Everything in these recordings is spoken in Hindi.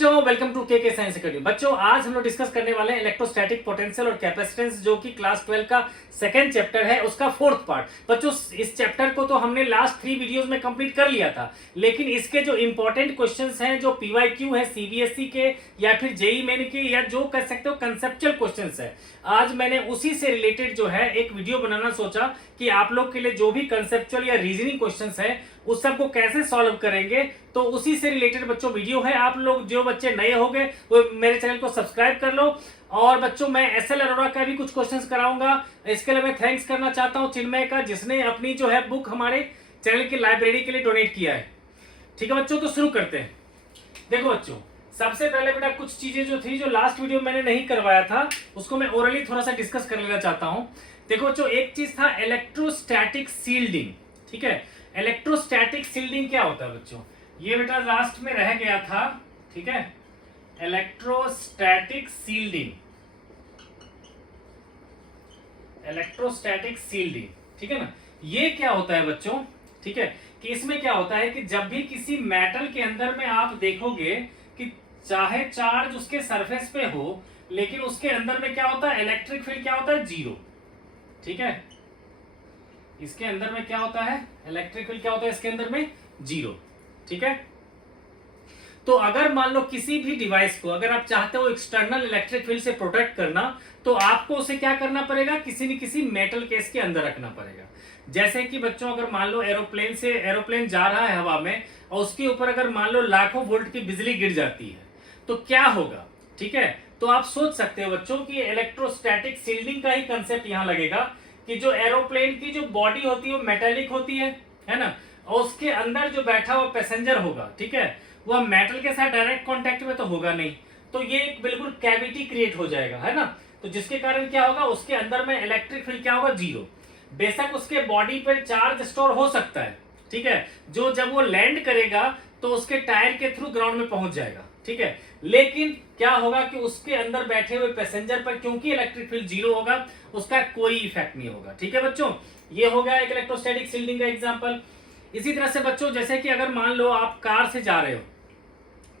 बच्चों, वेलकम टू के साइंस एकेडमी। बच्चों, आज हम लोग डिस्कस करने वाले हैं इलेक्ट्रोस्टैटिक पोटेंशियल और कैपेसिटेंस, जो कि क्लास 12 का सेकंड चैप्टर है, उसका फोर्थ पार्ट। बच्चों, इस चैप्टर को तो हमने लास्ट 3 वीडियोस में कंप्लीट कर लिया था, लेकिन इसके जो इंपॉर्टेंट क्वेश्चंस हैं, जो पीवाईक्यू है सीबीएसई के या फिर जेई मेन के, या जो कह सकते हो कंसेप्चुअल क्वेश्चंस है, आज मैंने उसी से रिलेटेड जो है एक वीडियो बनाना सोचा कि आप लोग के लिए जो भी कंसेप्चुअल या रीजनिंग क्वेश्चंस है उस सबको कैसे सॉल्व करेंगे। तो उसी से रिलेटेड बच्चों वीडियो है। आप लोग जो बच्चे नए हो गए वो मेरे चैनल को सब्सक्राइब कर लो। और बच्चों, मैं एसएल अरोड़ा का भी कुछ क्वेश्चंस कराऊंगा। इसके लिए मैं थैंक्स करना चाहता हूं चिन्मय का, जिसने अपनी जो है बुक हमारे चैनल की लाइब्रेरी के लिए डोनेट किया है। ठीक है बच्चों, तो शुरू करते हैं। देखो बच्चों, सबसे पहले बेटा कुछ चीजें जो थी, जो लास्ट वीडियो मैंने नहीं करवाया था, उसको मैं ओरली थोड़ा सा डिस्कस कर लेना चाहता हूं। देखो बच्चों, एक चीज था इलेक्ट्रोस्टैटिक सील्डिंग। ठीक है, इलेक्ट्रोस्टैटिक सील्डिंग क्या होता है बच्चों, ये बेटा लास्ट में रह गया था। ठीक है, इलेक्ट्रोस्टैटिक सील्डिंग, इलेक्ट्रोस्टैटिक सील्डिंग, ठीक है ना। ये क्या होता है बच्चों, ठीक है, कि इसमें क्या होता है कि जब भी किसी मेटल के अंदर में आप देखोगे कि चाहे चार्ज उसके सरफेस पे हो, लेकिन उसके अंदर में क्या होता है, इलेक्ट्रिक फील्ड क्या होता है, जीरो। ठीक है, इसके अंदर में क्या होता है, इलेक्ट्रिक फील्ड क्या होता है इसके अंदर में, जीरो। ठीक है, तो अगर मान लो किसी भी डिवाइस को अगर आप चाहते हो एक्सटर्नल इलेक्ट्रिक फील्ड से प्रोटेक्ट करना, तो आपको उसे क्या करना पड़ेगा, किसी न किसी मेटल केस के अंदर रखना पड़ेगा। जैसे कि बच्चों, अगर मान लो एरोप्लेन जा रहा है हवा में, और उसके ऊपर अगर मान लो लाखों वोल्ट की बिजली गिर जाती है, तो क्या होगा। ठीक है, तो आप सोच सकते हो बच्चों कि इलेक्ट्रोस्टैटिक सील्डिंग का ही कंसेप्ट यहां लगेगा कि जो एरोप्लेन की जो बॉडी होती है वो मेटेलिक होती है ना, और उसके अंदर जो बैठा हुआ पैसेंजर होगा, ठीक है, वह मेटल के साथ डायरेक्ट कांटेक्ट में तो होगा नहीं, तो ये एक बिल्कुल कैविटी क्रिएट हो जाएगा, है ना। तो जिसके कारण क्या होगा, उसके अंदर में इलेक्ट्रिक फील्ड क्या होगा, जीरो। बेशक उसके बॉडी पर चार्ज स्टोर हो सकता है, ठीक है, जो जब वो लैंड करेगा तो उसके टायर के थ्रू ग्राउंड में पहुंच जाएगा। ठीक है, लेकिन क्या होगा कि उसके अंदर बैठे हुए पैसेंजर पर क्योंकि इलेक्ट्रिक फील्ड जीरो होगा, उसका कोई इफेक्ट नहीं होगा। ठीक है बच्चों, ये हो गया एक इलेक्ट्रोस्टैटिक सील्डिंग का एग्जांपल। इसी तरह से बच्चों, जैसे कि अगर मान लो आप कार से जा रहे हो,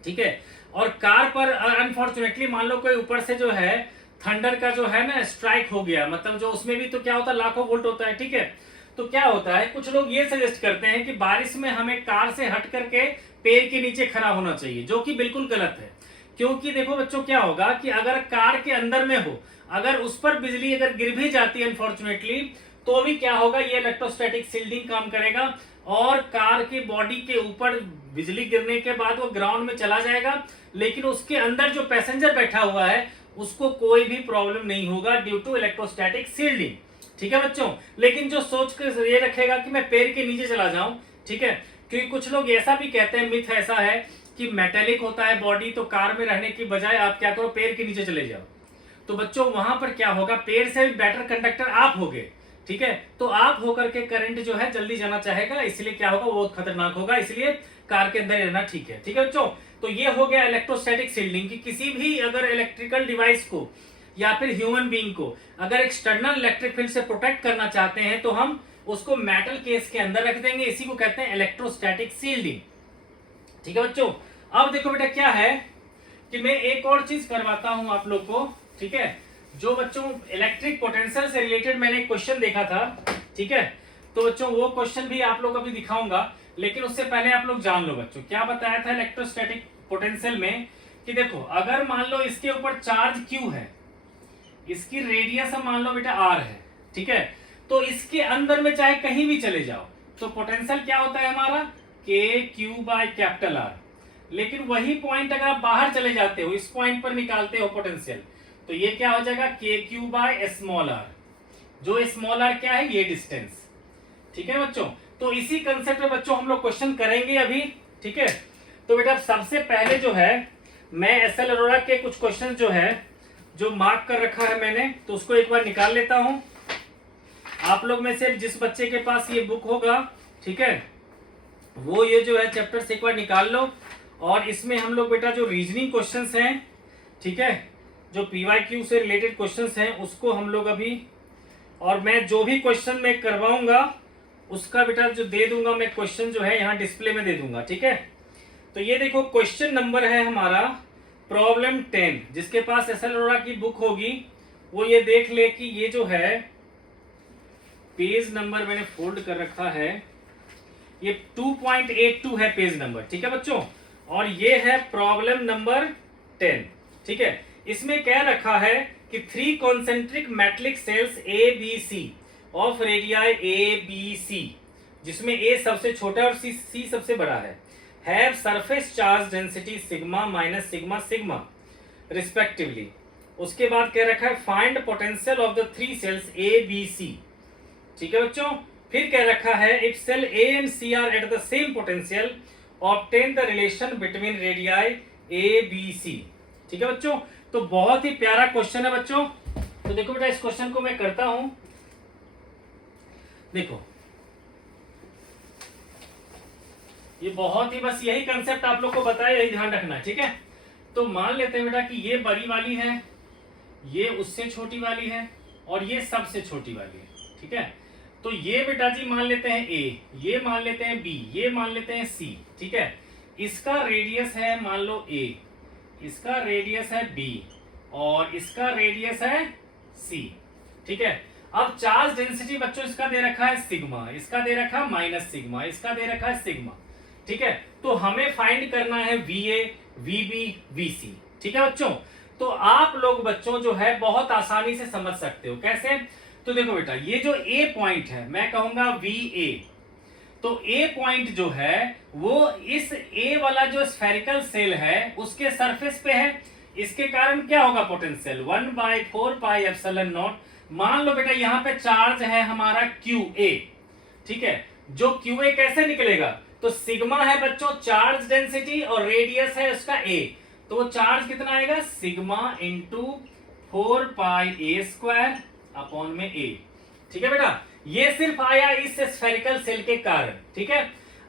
ठीक है, और कार पर अनफॉर्चुनेटली मान लो कोई ऊपर से जो है थंडर का जो है ना स्ट्राइक हो गया, मतलब जो उसमें भी तो क्या होता है, लाखों वोल्ट होता है। ठीक है, तो क्या होता है, कुछ लोग ये सजेस्ट करते हैं कि बारिश में हमें कार से हट करके पेड़ के नीचे खड़ा होना चाहिए, जो कि बिल्कुल गलत है। क्योंकि देखो बच्चों, क्या होगा कि अगर कार के अंदर में हो, अगर उस पर बिजली अगर गिर भी जाती है अनफॉर्चुनेटली, तो भी क्या होगा, ये इलेक्ट्रोस्टैटिक सील्डिंग काम करेगा, और कार की बॉडी के ऊपर बिजली गिरने के बाद वो ग्राउंड में चला जाएगा, लेकिन उसके अंदर जो पैसेंजर बैठा हुआ है उसको कोई भी प्रॉब्लम नहीं होगा ड्यू टू इलेक्ट्रोस्टैटिक सील्डिंग। ठीक है बच्चों, लेकिन जो सोच कर ये रखेगा कि मैं पेड़ के नीचे चला जाऊं, ठीक है, क्योंकि कुछ लोग ऐसा भी कहते हैं, मिथ ऐसा है कि मेटेलिक होता है बॉडी, तो कार में रहने की बजाय आप क्या करो, पेड़ के नीचे चले जाओ। तो बच्चों, वहां पर क्या होगा, पेड़ से भी बेटर कंडक्टर आप होगे। ठीक है, तो आप होकर के करंट जो है जल्दी जाना चाहेगा, इसलिए क्या होगा, वो बहुत खतरनाक होगा, इसलिए कार के अंदर रहना ठीक है। ठीक है बच्चों, तो ये हो गया इलेक्ट्रोस्टैटिक सील्डिंग कि किसी भी अगर इलेक्ट्रिकल डिवाइस को या फिर ह्यूमन बीइंग को अगर एक्सटर्नल इलेक्ट्रिक फील्ड से प्रोटेक्ट करना चाहते हैं, तो हम उसको मेटल केस के अंदर रख देंगे। इसी को कहते हैं इलेक्ट्रोस्टैटिक सील्डिंग। ठीक है बच्चों, अब देखो बेटा क्या है कि मैं एक और चीज करवाता हूं आप लोग को। ठीक है, जो बच्चों इलेक्ट्रिक पोटेंशियल से रिलेटेड मैंने क्वेश्चन देखा था, ठीक है, तो बच्चों वो क्वेश्चन भी आप लोग अभी दिखाऊंगा, लेकिन उससे पहले आप लोग जान लो बच्चों क्या बताया था इलेक्ट्रोस्टैटिक पोटेंशियल में, कि देखो अगर मान लो इसके ऊपर चार्ज Q है, इसकी रेडियस मान लो बेटा R है, ठीक है, तो इसके अंदर में चाहे कहीं भी चले जाओ तो पोटेंशियल क्या होता है हमारा, KQ/R। लेकिन वही पॉइंट अगर आप बाहर चले जाते हो, इस पॉइंट पर निकालते हो पोटेंशियल, तो ये क्या हो जाएगा, KQ/r। जो स्मॉल r क्या है, ये डिस्टेंस। ठीक है बच्चों, तो इसी कंसेप्ट में बच्चों हम लोग क्वेश्चन करेंगे अभी। ठीक है, तो बेटा सबसे पहले जो है मैं एसएल अरोड़ा के कुछ क्वेश्चन जो है जो मार्क कर रखा है मैंने, तो उसको एक बार निकाल लेता हूं। आप लोग में से जिस बच्चे के पास ये बुक होगा, ठीक है, वो ये जो है चैप्टर से एक बार निकाल लो, और इसमें हम लोग बेटा जो रीजनिंग क्वेश्चंस हैं, ठीक है, जो पीवाईक्यू से रिलेटेड क्वेश्चंस हैं उसको हम लोग अभी, और मैं जो भी क्वेश्चन मैं करवाऊंगा उसका बेटा जो दे दूंगा मैं क्वेश्चन जो है यहाँ डिस्प्ले में दे दूंगा। ठीक है, तो ये देखो क्वेश्चन नंबर है हमारा प्रॉब्लम 10, जिसके पास एसएल अरोड़ा की बुक होगी वो ये देख ले कि ये जो है पेज नंबर मैंने फोल्ड कर रखा है, ये 2.82 है पेज नंबर, ठीक है बच्चों। और ये है प्रॉब्लम नंबर 10, ठीक है। इसमें क्या रखा है कि 3 concentric metallic shells A B C of radii a B c, जिसमें ए सबसे छोटा और सी सबसे बड़ा है, have surface charge density sigma minus sigma sigma respectively. उसके बाद क्या रखा है, find potential of the 3 shells A B C, ठीक है बच्चों। फिर क्या रखा है, if shell A and C are at the same potential obtain the relation between radii a B C, ठीक है बच्चों। तो बहुत ही प्यारा क्वेश्चन है बच्चों। तो देखो बेटा इस क्वेश्चन को मैं करता हूं, देखो ये बहुत ही बस यही कंसेप्ट आप लोग को बताया, यही ध्यान रखना है, ठीक है। तो मान लेते हैं बेटा कि ये बड़ी वाली है, ये उससे छोटी वाली है और ये सबसे छोटी वाली है, ठीक है। तो ये बेटा जी मान लेते हैं ए, ये मान लेते हैं बी, ये मान लेते हैं सी, ठीक है। इसका रेडियस है मान लो ए, इसका रेडियस है बी और इसका रेडियस है सी, ठीक है। अब चार्ज डेंसिटी बच्चों इसका दे रखा है सिग्मा, इसका दे रखा है माइनस सिग्मा, इसका दे रखा है सिग्मा, ठीक है। तो हमें फाइंड करना है V A, V B, V C, ठीक है बच्चों। तो आप लोग बच्चों जो है बहुत आसानी से समझ सकते हो, कैसे। तो देखो बेटा ये जो ए पॉइंट है मैं कहूंगा वी ए, तो ए पॉइंट जो है वो इस ए वाला जो स्फेरिकल सेल है उसके सरफेस पे है, इसके कारण क्या होगा पोटेंशियल 1/4 पाई एप्सिलॉन नॉट। मान लो बेटा यहाँ पे चार्ज है हमारा क्यू ए, ठीक है। जो क्यू ए कैसे निकलेगा, तो सिग्मा है बच्चों चार्ज डेंसिटी और रेडियस है उसका ए, तो वो चार्ज कितना आएगा सिग्मा इंटू 4 पाई ए स्क्वायर अपॉन में ए, ठीक है बेटा। ये सिर्फ आया इस स्फेरिकल सेल के कारण, ठीक है।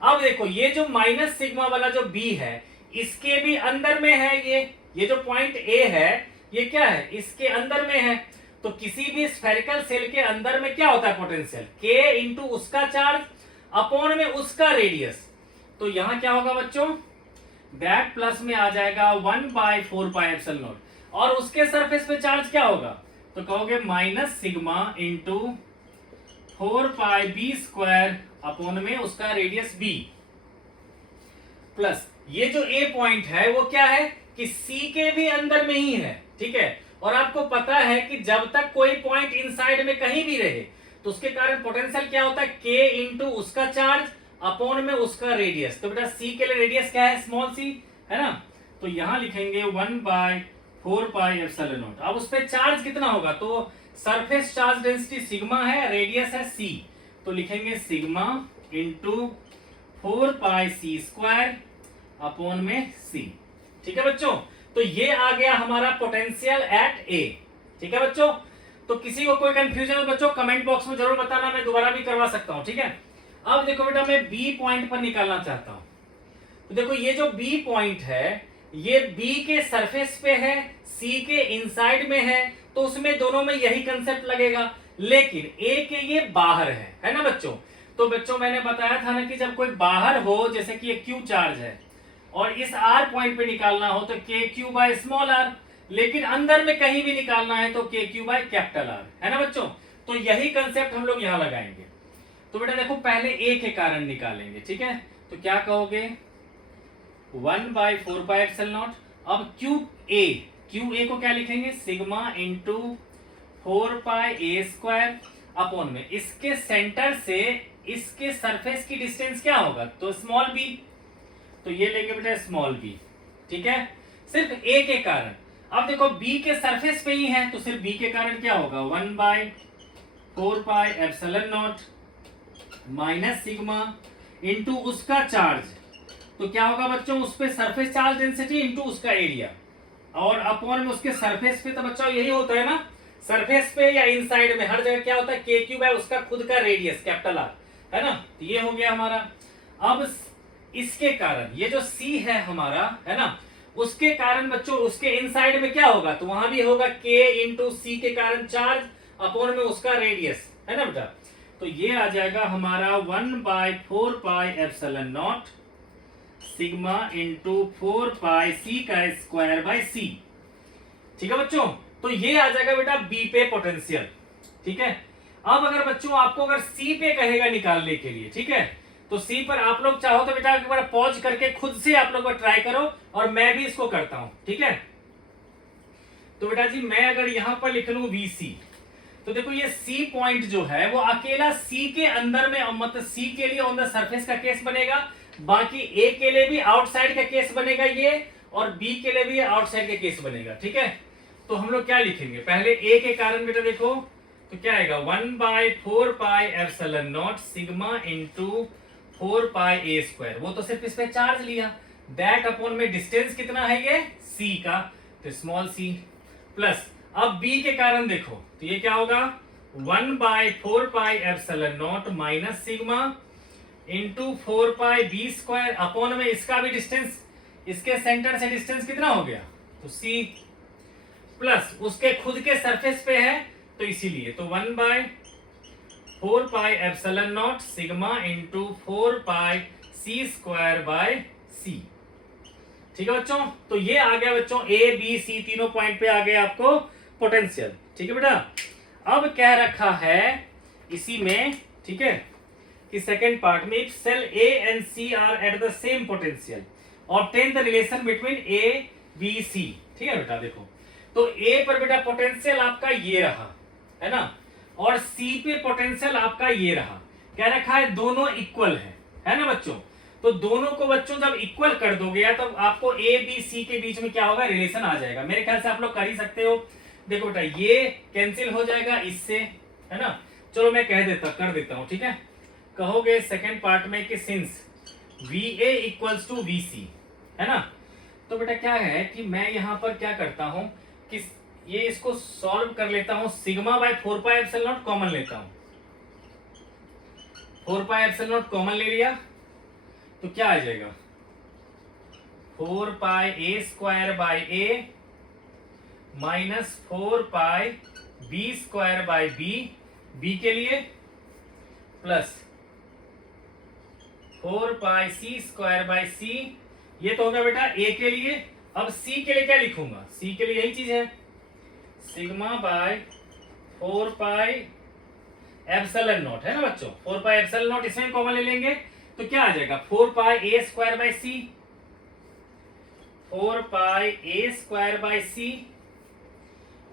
अब देखो ये जो माइनस सिग्मा वाला जो बी है इसके भी अंदर में है, ये जो पॉइंट ए है ये क्या है इसके अंदर में है। तो किसी भी स्फेरिकल सेल के अंदर में क्या होता है पोटेंशियल के इंटू उसका चार्ज अपॉन में उसका रेडियस। तो यहां क्या होगा बच्चों, बैक प्लस में आ जाएगा 1/4 पाई एप्सिलॉन नॉट और उसके सरफेस पे चार्ज क्या होगा, तो कहोगे माइनस सिग्मा इंटू 4 पाई बी स्क्वायर अपॉन में उसका रेडियस बी, प्लस ये जो ए पॉइंट है वो क्या है कि सी के भी अंदर में ही है, ठीक है। और आपको पता है कि जब तक कोई पॉइंट इनसाइड में कहीं भी रहे तो उसके कारण पोटेंशियल क्या होता है के इंटू उसका चार्ज अपॉन में उसका रेडियस। तो बेटा सी के लिए रेडियस क्या है स्मॉल सी, है ना। तो यहां लिखेंगे 1/4 पाई एप्सिलॉन नॉट। अब उस पर चार्ज कितना होगा, तो सरफेस चार्ज डेंसिटी सिग्मा है, रेडियस है सी, तो लिखेंगे सिग्मा इंटू 4 पाई सी स्क्वायर अपॉन में सी, ठीक है बच्चों। तो ये आ गया हमारा पोटेंशियल एट ए, ठीक है बच्चों। तो किसी को कोई कंफ्यूजन हो बच्चों कमेंट बॉक्स में जरूर बताना, मैं दोबारा भी करवा सकता हूं, ठीक है। अब देखो बेटा मैं बी पॉइंट पर निकालना चाहता हूं। तो देखो ये जो बी पॉइंट है ये बी के सरफेस पे है, सी के इनसाइड में है, तो उसमें दोनों में यही कंसेप्ट लगेगा, लेकिन ए के ये बाहर है ना बच्चों। तो बच्चों मैंने बताया था ना कि जब कोई बाहर हो, जैसे कि ये क्यू चार्ज है और इस आर पॉइंट पे निकालना हो तो के क्यू बाय स्मॉल आर, लेकिन अंदर में कहीं भी निकालना है तो के क्यू बाय कैपिटल आर, है ना बच्चों। तो यही कंसेप्ट हम लोग यहां लगाएंगे। तो बेटा देखो पहले ए के कारण निकालेंगे, ठीक है। तो क्या कहोगे 1/4 पाई एप्सिलॉन नॉट। अब क्यू ए को क्या लिखेंगे सिग्मा इंटू 4 पाई ए स्क्वायर अपॉन में इसके सेंटर से इसके सरफेस की डिस्टेंस क्या होगा, तो स्मॉल बी, तो ये लेंगे बेटा स्मॉल बी, ठीक है, सिर्फ ए के कारण। अब देखो बी के सरफेस पे ही है तो सिर्फ बी के कारण क्या होगा 1/4 pi epsilon not minus sigma into उसका चार्ज, तो क्या होगा बच्चों उस पे सरफेस चार्ज डेंसिटी इंटू उसका एरिया और अपॉन में उसके सरफेस पे, तो बच्चों यही होता है ना सरफेस पे या इनसाइड में हर जगह क्या होता है के क्यूब है उसका खुद का रेडियस कैपिटल आर, है ना। तो ये हो गया हमारा। अब इसके कारण ये जो सी है हमारा, है ना, उसके कारण बच्चों उसके इनसाइड में क्या होगा, तो वहां भी होगा के इंटू सी के कारण चार्ज अपॉन में उसका रेडियस, है ना बेटा। तो ये आ जाएगा हमारा 1/4 pi epsilon not sigma into 4πc²/c। ठीक है बच्चों, तो ये आ जाएगा बेटा बी पे पोटेंशियल। ठीक है, अब अगर बच्चों आपको अगर सी पे कहेगा निकालने के लिए, ठीक है, तो सी पर आप लोग चाहो तो बेटा एक बार पॉज करके खुद से आप लोग ट्राई करो, और मैं भी इसको करता हूं। ठीक है, तो बेटा जी मैं अगर यहां पर लिख लूं VC, तो देखो ये सी पॉइंट जो है वो अकेला सी के अंदर में, मतलब सी के लिए ऑन द सरफेस का केस बनेगा, बाकी ए के लिए भी आउटसाइड का केस बनेगा ये, और बी के लिए भी आउटसाइड का केस बनेगा। ठीक है, तो हम लोग क्या लिखेंगे, पहले ए के कारण बेटा देखो तो क्या आएगा 1/4πε0 सिग्मा इंटू 4πa², वो तो सिर्फ इस पे चार्ज लिया, दैट अपॉन में डिस्टेंस कितना है ये सी का, तो स्मॉल सी, प्लस अब बी के कारण देखो तो ये क्या होगा 1/4πε0 minus sigma into 4πb² upon में इसका भी डिस्टेंस, इसके सेंटर से डिस्टेंस कितना हो गया तो सी, प्लस उसके खुद के सरफेस पे है तो इसीलिए तो 1/4πε0 सिग्मा इंटू 4πc²/c। ठीक है बच्चों, तो ये आ गया बच्चों ए बी सी तीनों पॉइंट पे आ गया आपको पोटेंशियल। ठीक है बेटा, अब कह रखा है इसी में, ठीक है, कि सेकेंड पार्ट में if shell A and C are at the same potential obtain the relation between a B C. ठीक है बेटा, देखो तो ए पर बेटा पोटेंशियल आपका ये रहा है ना, और सी पे पोटेंशियल आपका ये रहा, कह रखा है दोनों इक्वल है ना बच्चों, तो दोनों को बच्चों जब इक्वल कर दोगे या तो आपको ए बी सी के बीच में क्या होगा रिलेशन आ जाएगा। मेरे ख्याल से आप लोग कर ही सकते हो। देखो बेटा ये कैंसिल हो जाएगा इससे, है ना, चलो मैं कर देता हूं। ठीक है, कहोगे सेकेंड पार्ट में कि since VA equals to VC, है ना, तो बेटा क्या है कि मैं यहां पर क्या करता हूं कि ये इसको सॉल्व कर लेता हूं, सिग्मा बाय 4πε0 कॉमन लेता हूं, 4πε0 कॉमन ले लिया तो क्या आ जाएगा 4πa²/a माइनस 4πb²/b, बी के लिए प्लस 4πc²/c, ये तो होगा बेटा ए के लिए। अब सी के लिए क्या लिखूंगा, सी के लिए यही चीज है सिग्मा बाय 4πε0, है ना बच्चों, 4πε0 इसमें कॉमन ले लेंगे तो क्या आ जाएगा 4πa²/c, 4πa²/c,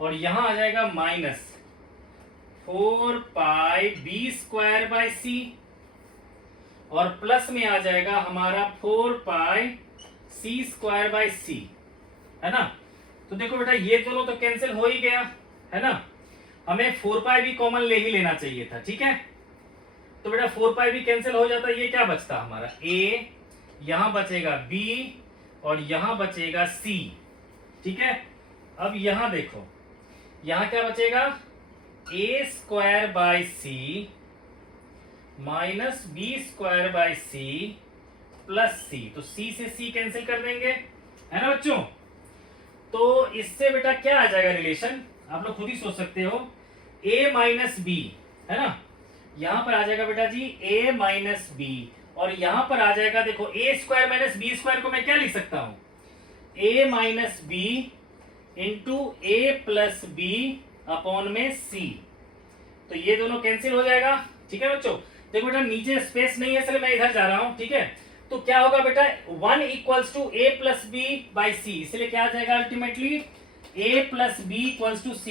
और यहां आ जाएगा माइनस 4πb²/c, और प्लस में आ जाएगा हमारा 4πc²/c, है ना। तो देखो बेटा ये दोनों तो कैंसिल हो ही गया, है ना, हमें 4π भी कॉमन ले ही लेना चाहिए था। ठीक है, तो बेटा 4π भी कैंसिल हो जाता, ये क्या बचता हमारा a, यहां बचेगा b और यहां बचेगा c। ठीक है, अब यहां देखो यहां क्या बचेगा a²/c minus b²/c plus c, तो c से c कैंसिल कर देंगे, है ना बच्चों। तो इससे बेटा क्या आ जाएगा रिलेशन, आप लोग खुद ही सोच सकते हो, a माइनस b, है ना, यहां पर आ जाएगा बेटा जी a माइनस b, और यहां पर आ जाएगा देखो a² माइनस b² को मैं क्या लिख सकता हूं a minus b into a plus b upon में c, तो ये दोनों कैंसिल हो जाएगा। ठीक है बच्चों, देखो बेटा नीचे स्पेस नहीं है इसलिए मैं इधर जा रहा हूं। ठीक है, तो क्या होगा बेटा 1 equals to a plus b by c, इसलिए क्या आ जाएगा ultimately a plus b equals to c।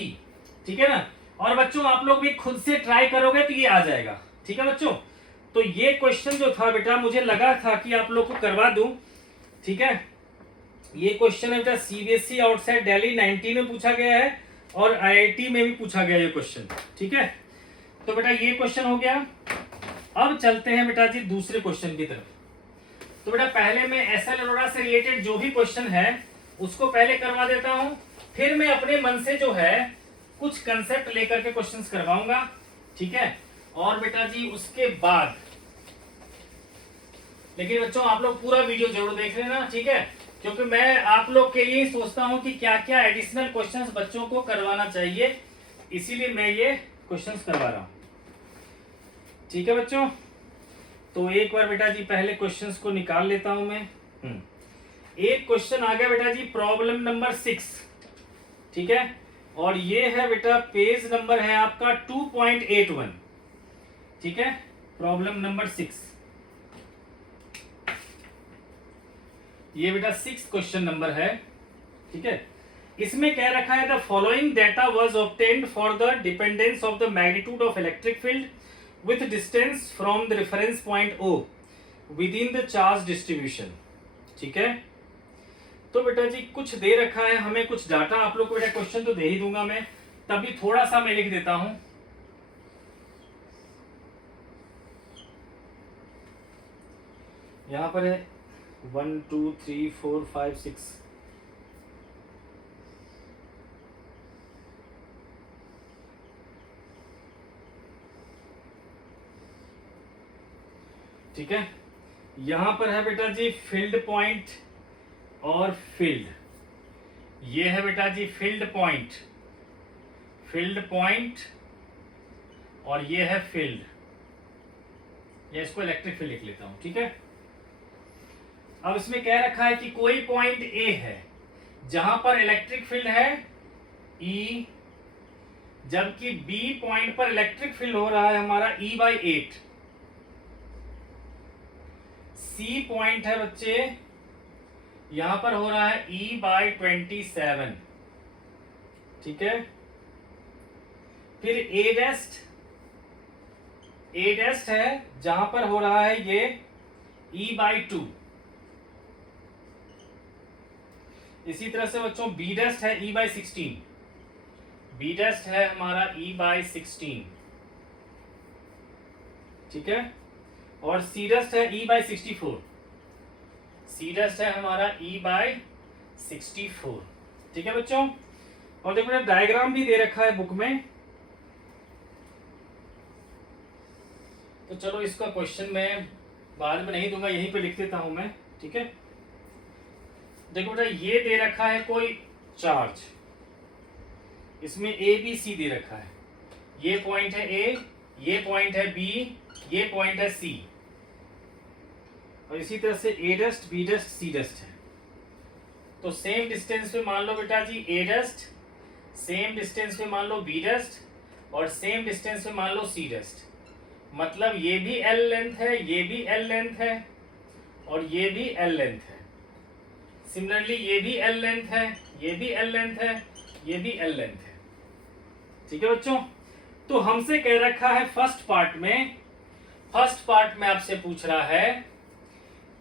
ठीक है ना, और बच्चों आप लोग भी खुद से ट्राई करोगे तो ये आ जाएगा। ठीक है बच्चों, तो ये क्वेश्चन जो था बेटा मुझे लगा था कि आप लोग को करवा दूं। ठीक है, ये क्वेश्चन है बेटा CBSE आउटसाइड दिल्ली 19 में पूछा गया है और IIT में भी पूछा गया ये क्वेश्चन। ठीक है, तो बेटा ये क्वेश्चन हो गया। अब चलते हैं बेटा जी दूसरे क्वेश्चन की तरफ। तो बेटा पहले मैं SL अरोड़ा से रिलेटेड जो भी क्वेश्चन है उसको पहले करवा देता हूं, फिर मैं अपने मन से जो है कुछ कंसेप्ट लेकर के क्वेश्चंस करवाऊंगा। ठीक है, और बेटा जी उसके बाद, लेकिन बच्चों आप लोग पूरा वीडियो जरूर देख लेना। ठीक है, क्योंकि मैं आप लोग के लिए सोचता हूं कि क्या क्या एडिशनल क्वेश्चंस बच्चों को करवाना चाहिए, इसीलिए मैं ये क्वेश्चंस करवा रहा हूं। ठीक है बच्चों, तो एक बार बेटा जी पहले क्वेश्चंस को निकाल लेता हूं मैं। एक क्वेश्चन आ गया बेटा जी प्रॉब्लम नंबर 6, ठीक है, और ये है बेटा पेज नंबर है आपका 2.81, ठीक है, प्रॉब्लम नंबर 6, ये बेटा 6 क्वेश्चन नंबर है, ठीक है। इसमें कह रखा है the following data was obtained for the dependence of the magnitude of electric field with distance from the reference point O within the charge distribution, ठीक है। तो बेटा जी कुछ दे रखा है हमें कुछ डाटा, आप लोग को बेटा क्वेश्चन तो दे ही दूंगा मैं, तभी थोड़ा सा मैं लिख देता हूं। यहां पर है 1 2 3 4 5 6, ठीक है। यहां पर है बेटा जी फील्ड पॉइंट और फील्ड, ये है बेटा जी फील्ड पॉइंट, फील्ड पॉइंट और ये है फील्ड, या इसको इलेक्ट्रिक फील्ड लिख लेता हूं, ठीक है। अब इसमें कह रखा है कि कोई पॉइंट ए है जहां पर इलेक्ट्रिक फील्ड है E, जबकि बी पॉइंट पर इलेक्ट्रिक फील्ड हो रहा है हमारा E/8, सी पॉइंट है बच्चे यहां पर हो रहा है E/27, ठीक है। फिर ए डेस्ट है जहां पर हो रहा है ये E/2, इसी तरह से बच्चों बी डेस्ट है E/16, बी डेस्ट है हमारा E/16, ठीक है। और सी डेस्ट है E/64, सी डेस्ट है हमारा E/64, ठीक है बच्चों। और देखो डायग्राम भी दे रखा है बुक में, तो चलो इसका क्वेश्चन मैं बाद में नहीं दूंगा, यहीं पे लिख देता हूं मैं, ठीक है। देखो बेटा ये दे रखा है कोई चार्ज, इसमें ए बी सी दे रखा है, ये पॉइंट है ए, ये पॉइंट है बी, ये पॉइंट है सी, और इसी तरह से ए डस्ट बी डस्ट सी डस्ट है। तो सेम डिस्टेंस पे मान लो बेटा जी ए डस्ट, सेम डिस्टेंस पे मान लो बी डस्ट, और सेम डिस्टेंस पे मान लो सी डस्ट, मतलब ये भी एल लेंथ है, ये भी एल लेंथ है, और ये भी एल लेंथ है। सिमिलरली ये भी एल लेंथ है, ये भी एल लेंथ है, ये भी एल लेंथ है, ठीक है बच्चों। तो हमसे कह रखा है फर्स्ट पार्ट में आपसे पूछ रहा है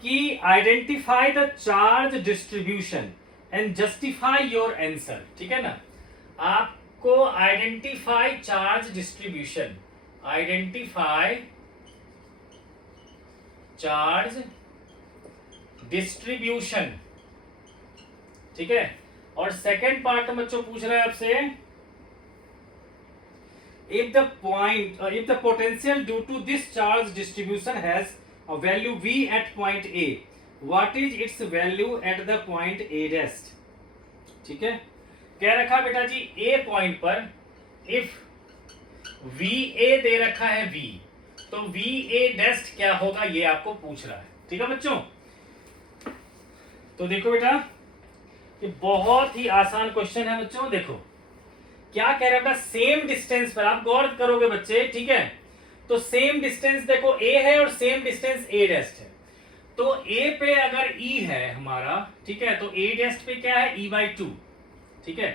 कि identify the charge distribution and justify your answer, ठीक है ना। आपको identify charge distribution, identify charge distribution, ठीक है। और सेकेंड पार्ट में बच्चों पूछ रहा है आपसे if the potential due to this charge distribution has a value V at point A, what is its value at the point A dash, ठीक है। कह रखा बेटा जी A पॉइंट पर if VA दे रखा है V, तो VA dash क्या होगा ये आपको पूछ रहा है, ठीक है बच्चों। तो देखो बेटा ये बहुत ही आसान क्वेश्चन है बच्चों। देखो क्या कह रहा है, सेम डिस्टेंस पर आप गौर करोगे बच्चे, ठीक है। तो सेम डिस्टेंस देखो ए है और सेम डिस्टेंस ए डेस्ट है, तो ए पे अगर ई है हमारा, ठीक है, तो ए डेस्ट पे क्या है E/2, ठीक है।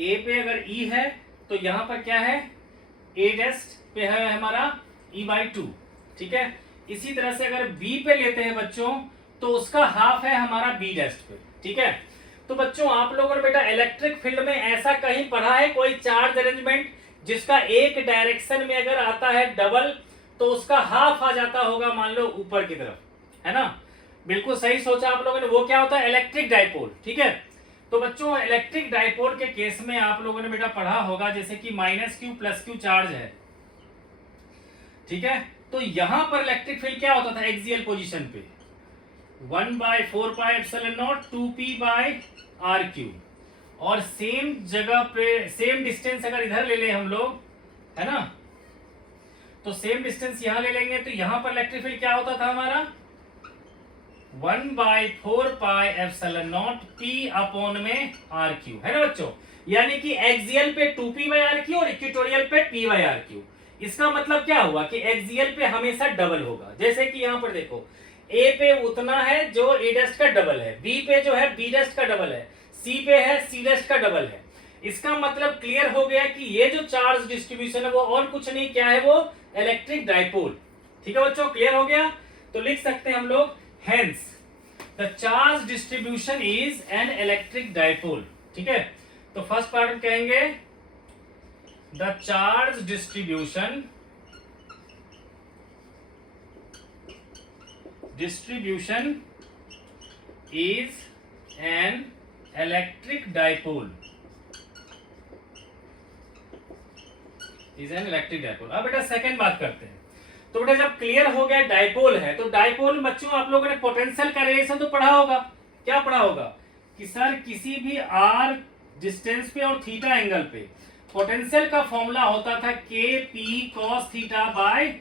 ए पे अगर ई है तो यहां पर क्या है ए डेस्ट पे है हमारा E/2, ठीक है। इसी तरह से अगर बी पे लेते हैं बच्चों तो उसका हाफ है हमारा बी डेस्ट पे, ठीक है। तो बच्चों आप लोगों ने बेटा इलेक्ट्रिक फील्ड में ऐसा कहीं पढ़ा है कोई चार्ज अरेंजमेंट जिसका एक डायरेक्शन में अगर आता है डबल तो उसका हाफ आ जाता होगा मान लो ऊपर की तरफ, है ना। बिल्कुल सही सोचा आप लोगों ने, वो क्या होता है इलेक्ट्रिक डाइपोल, ठीक है। तो बच्चों इलेक्ट्रिक डाइपोल के केस में आप लोगों ने बेटा पढ़ा होगा जैसे कि -q + q चार्ज है, ठीक है। तो यहां पर इलेक्ट्रिक फील्ड क्या होता था एक्सियल पोजीशन पे 1/4πε0 2p/r3, और सेम जगह पे सेम डिस्टेंस अगर इधर ले लें हम लोग, है ना, तो सेम डिस्टेंस यहां ले लेंगे तो यहां पर इलेक्ट्रिक फील्ड क्या होता था हमारा 1/4πε0 p अपॉन में आर क्यू, है ना बच्चों। यानी कि एक्सियल पे 2p/r³ और इक्वेटोरियल पे p/r³। इसका मतलब क्या हुआ कि एक्सियल पे हमेशा डबल होगा। जैसे कि यहां पर देखो, ए पे उतना है जो ए डस्ट का डबल है, बी पे जो है बी डस्ट का डबल है, सी पे है सी डस्ट का डबल है। इसका मतलब क्लियर हो गया कि ये जो चार्ज डिस्ट्रीब्यूशन है वो और कुछ नहीं, क्या है, वो इलेक्ट्रिक डाइपोल। ठीक है बच्चों, क्लियर हो गया। तो लिख सकते हैं हम लोग, hence the charge distribution is an electric dipole. ठीक है, तो फर्स्ट पार्ट में कहेंगे the charge distribution is an electric dipole, अब बेटा सेकंड बात करते हैं। तो बेटा जब क्लियर हो गया डाइपोल है, तो डाइपोल बच्चों आप लोगों ने पोटेंशियल का रिलेशन तो पढ़ा होगा। क्या पढ़ा होगा कि सर किसी भी आर डिस्टेंस पे और थीटा एंगल पे पोटेंशियल का फॉर्मूला होता था k p cos theta by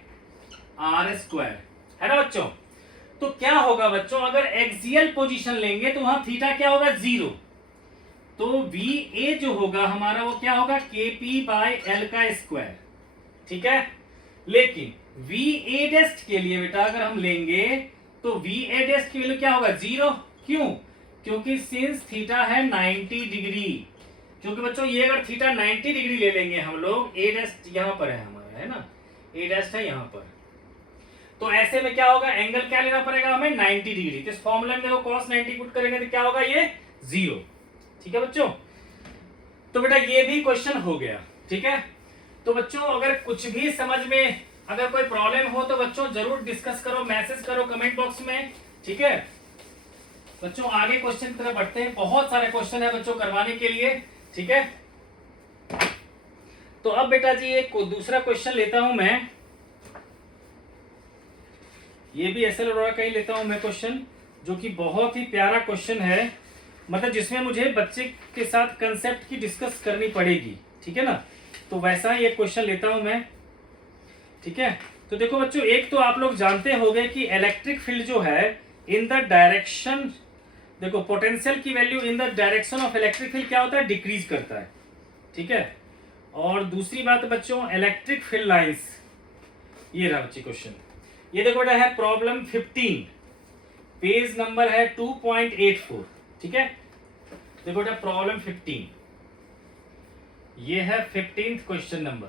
r square, है ना बच्चों। तो क्या होगा बच्चों, अगर एक्सियल पोजीशन लेंगे तो वहां थीटा क्या होगा, 0। तो वी ए जो होगा हमारा वो क्या होगा, के पी बाय एल का स्क्वायर। ठीक है, लेकिन वी ए डेस्ट के लिए बेटा अगर हम लेंगे तो वी ए डेस्ट की वैल्यू क्या होगा, 0। क्यों, क्योंकि सिंस थीटा है 90 डिग्री, क्योंकि बच्चों ये अगर थीटा 90 डिग्री ले लेंगे हम लोग, ए डेस्ट यहां पर है हमारा, है ना, ए डेस्ट है यहां पर, तो ऐसे में क्या होगा, एंगल क्या लेना पड़ेगा हमें, 90 डिग्री। तो इस फॉर्मूले में देखो cos 90 पुट करेंगे तो क्या होगा, ये 0। ठीक है बच्चों, तो बेटा ये भी क्वेश्चन हो गया। ठीक है, तो बच्चों अगर कुछ भी समझ में अगर कोई प्रॉब्लम हो तो बच्चों जरूर डिस्कस करो, मैसेज करो कमेंट बॉक्स में। ठीक है बच्चों, आगे क्वेश्चन की तरफ बढ़ते हैं। बहुत सारे क्वेश्चन है बच्चों करवाने के लिए। ठीक है, तो अब बेटा जी एक दूसरा क्वेश्चन लेता हूं मैं, ये भी एसएल अरोड़ा का ही लेता हूं मैं क्वेश्चन, जो कि बहुत ही प्यारा क्वेश्चन है, मतलब जिसमें मुझे बच्चे के साथ कंसेप्ट की डिस्कस करनी पड़ेगी। ठीक है ना, तो वैसा ही एक क्वेश्चन लेता हूं मैं। ठीक है, तो देखो बच्चों, एक तो आप लोग जानते होंगे कि इलेक्ट्रिक फील्ड जो है इन द डायरेक्शन, देखो पोटेंशियल की value in the direction of electric field क्या होता है, डिक्रीज करता है। ठीक है, और दूसरी बात बच्चों, इलेक्ट्रिक फील्ड लाइंस, ये रहा बच्चे क्वेश्चन, ये देखो बेटा है प्रॉब्लम 15, पेज नंबर है 2.84। ठीक है, देखो बेटा प्रॉब्लम 15, ये है 15th क्वेश्चन नंबर।